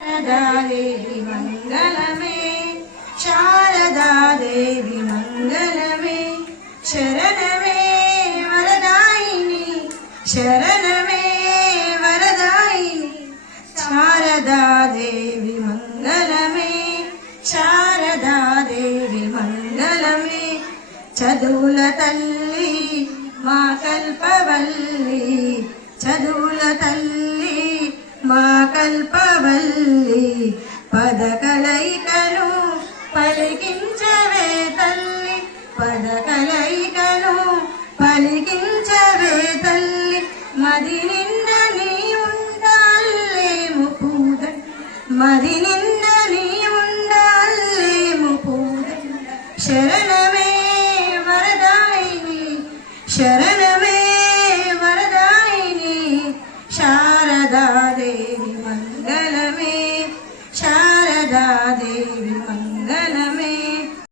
देवी मंगलमे शारदा देवी मंगलमे शरणमे वरदायिनी शरणमे वरदायिनी शारदा देवी मंगलमे शारदा देवी मंगलमे చదువుల తల్లి మా కల్పవల్లి చదువుల తల్లి మా కల్పవల్లి పదకలైకను పలికించవే తల్లి పదకలైకను పలికించవే తల్లి మది నిండ నీ ఉండాలేము పూద మది నిండ నీ ఉండాలేము పూద శరణమే शरणमे वरदायिनी शारदा देवी मंगलमे शारदा देवी